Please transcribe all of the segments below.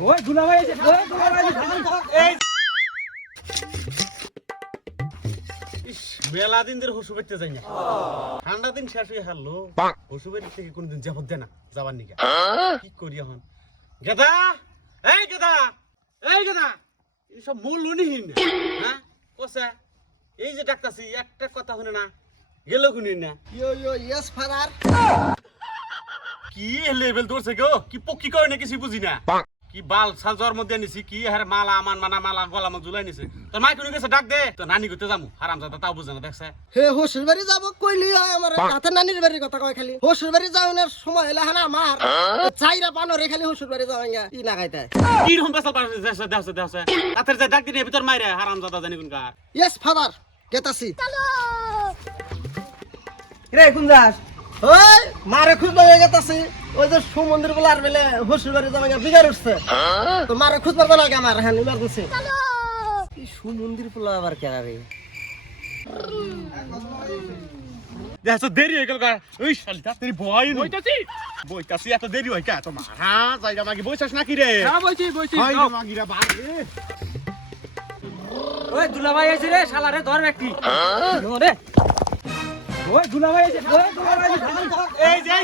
ওই দুলাভাই এসে ওই দুলাভাই এই ইস মেলা দিন ধরে হসু বেরতে যাই না ঠান্ডা দিন শেষ হয়ে হারলো হসু বের থেকে কোনদিন যাবত দে না যাবার নিকা কি করি এখন গেদা এই গেদা এইসব মূল লনিহীন হ্যাঁ কোসা এই যে ডাক্তারছি একটা কথা শুনে না গেল শুনি না ইয়েস ফাদার কি লেভেল ধরছে গো কি পক্ষী কয় না কিছু বুঝি না কি বাল সাল জ্বর মধ্যে নিছি কি হারে মালা আমার মালা গলা মধ্যে ঝুলাই নিছে তোর মাই কোন গেছে ডাক দে তো নানি কইতে যামু হারামজাদা তাও বুঝে না দেখছে হে হোসের বাড়ি যাব কইলি হয় আমার হাতে নানির বাড়ির কথা কয় খালি হোসের বাড়ি যাওয়ার সময় হলে হানা আমার চাইরা পানরে খালি হোসের বাড়ি যাওয়া ই না খাইতে কি রকম বেসাল পারছে দেখছে তাতে যা ডাক দিনে ভিতর মাইরে হারামজাদা জানি কোন কার ইয়েস ফাদার গেতাছি রে কোন যাস ওই মারে খুঁজবা গেতাছি ওই যে সমুদ্র বলার বেলে হোসের বাড়ি যাওয়া বিগার উঠছে তো মারে খুঁজবার লাগে আমার হ্যাঁ ইমার্জেন্সি এই সমুদ্র পোলা আবার কেনা রে দেখছ দেরি হয়ে গেল ওই শালি তাড়াতাড়ি বই বইতাছি এত দেরি হয় কা তোমার হ্যাঁ জায়গা মাগি বইছাস নাকি রে হ্যাঁ বইছি হয় মাগিরা বাড়ে ওই দুলাভাই এসে রে শালা রে ধর ব্যক্তি রে ওই দুলাভাই এসে ওই দুলাভাই এই যে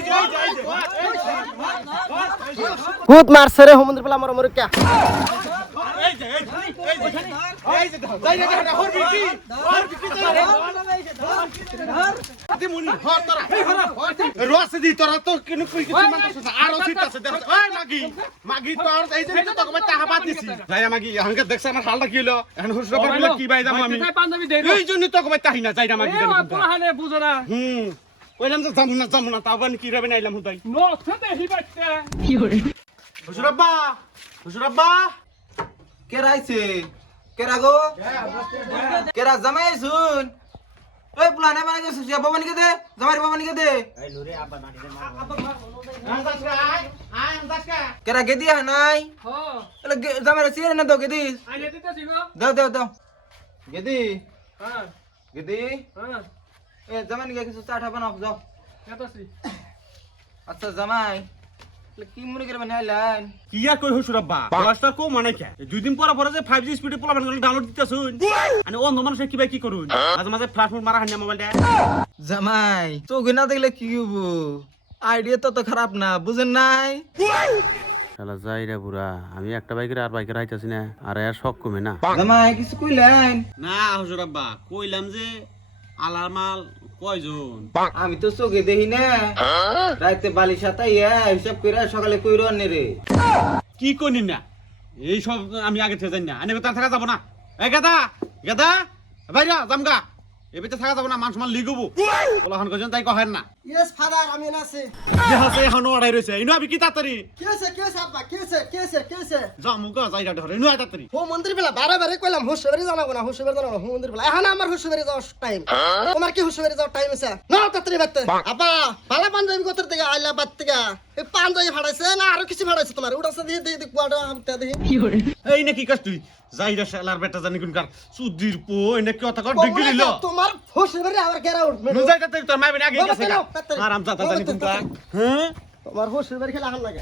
খুদ মারছে রে সমুদ্র পোলা মর মর কে এই যে যাই না হরবি কি আদি মুনি হর তোরা রসে দি তোরা তো কিনু কই কিছু মানছ আর ওসিত আছে দেখ ওই মাগি তোর এই যে তো কবে টাকা বাদ দিছি যাই মাগি এখনকে দেখছ আমার হালটা কি হলো এখন হুসরা পড়লে কি বাই যাবো আমি পাঞ্জাবি দেই এই জন্য তো কবে তাই না যাই না মাগি এ পোলা হালে বুঝো না ওইলাম তো যাবো না তাও বানি কি রাবে না আইলাম হুদাই নষ্ট দেহি বাচ্চা হুসরাব্বা কে রাইছে কেরা গো কেরা জামাই শুন ওই প্লানে মানে যে সুজিয়া বাবানি কে দে জামাই বাবানি কে দে কেরা কে দিয়া নাই হ্যাঁ তাহলে জামাই সিরে না দাও কে দিস আইলে দিতেছি গো দাও গেদি হ্যাঁ গেদি হ্যাঁ এ জামাই কে কিছু চাটা বানাও যাও দিতেছি আচ্ছা জামাই কি মনে করে বানাইলেন কি আর কই হুসরাব্বা বয়সটা কম মানে কে দুই দিন পরে যে 5G স্পিডে পোলা বানানো ডাউনলোড দিতেছুন মানে অন্য মানুষ কি ভাই কি করুন মাঝে ফ্ল্যাশ মোড মারা হান্না মোবাইলটা জামাই চোখে না দেখলে কি হবো আইডিয়া তো খারাপ না বুঝেন নাই শালা যাই রে বুড়া আমি একটা বাইকের আর বাইকের আইতাছি না আর এর শখ কমে না জামাই কিছু কইলেন না হুসরাব্বা কইলাম যে আলামাল কয়জন আমি তো চোখে দেখি না রাতে বালি সাতাইয়া হিসাব করে সকালে কইরো আনে রে কি কইনি না এই সব আমি আগে থেকে জানি না আনে তার থাকা যাব না এই গাদা ভাইরা জামগা এবিতে থাকা যাব না মানুষ মান লিগবো বলাহন কজন তাই কহেন না ইয়েস ফাদার আমি নাছি যে হাসে এখন অর্ডার রইছে ইনো আমি কি তাড়াতাড়ি কি হইছে আব্বা কি হইছে জামুকা যাইরা ধরে ইনো তাড়াতাড়ি ও মন্দির বেলা বারে কইলাম হুশবাড়ি জানাবো না ও মন্দির বেলা এখন আমার হুশবাড়ি যাওয়ার টাইম তোমার কি হুশবাড়ি যাওয়ার টাইম আছে না তাড়াতাড়ি বাতে আপা ভালো পাঞ্জাবি কোথার থেকে আইলা বাত থেকে এই পাঞ্জাবি ভাড়াইছে না আরো কিছু ভাড়াইছে তোমার ওটাছে দিয়ে কুয়াটা হামটা দেখি এই না কি কাজ তুই যাইরা শালার বেটা জানি কোনকার সুদির পো এনে কি কথা কর ডিগ্রি ল তোমার হুশবাড়ি আবার কেরা উঠবে নু যাইতা তোর মাই বেটা আগে গেছে আরাম জাতা জানি কোনকার হ্যাঁ তোমার হুশবাড়ি খেলা হাল লাগে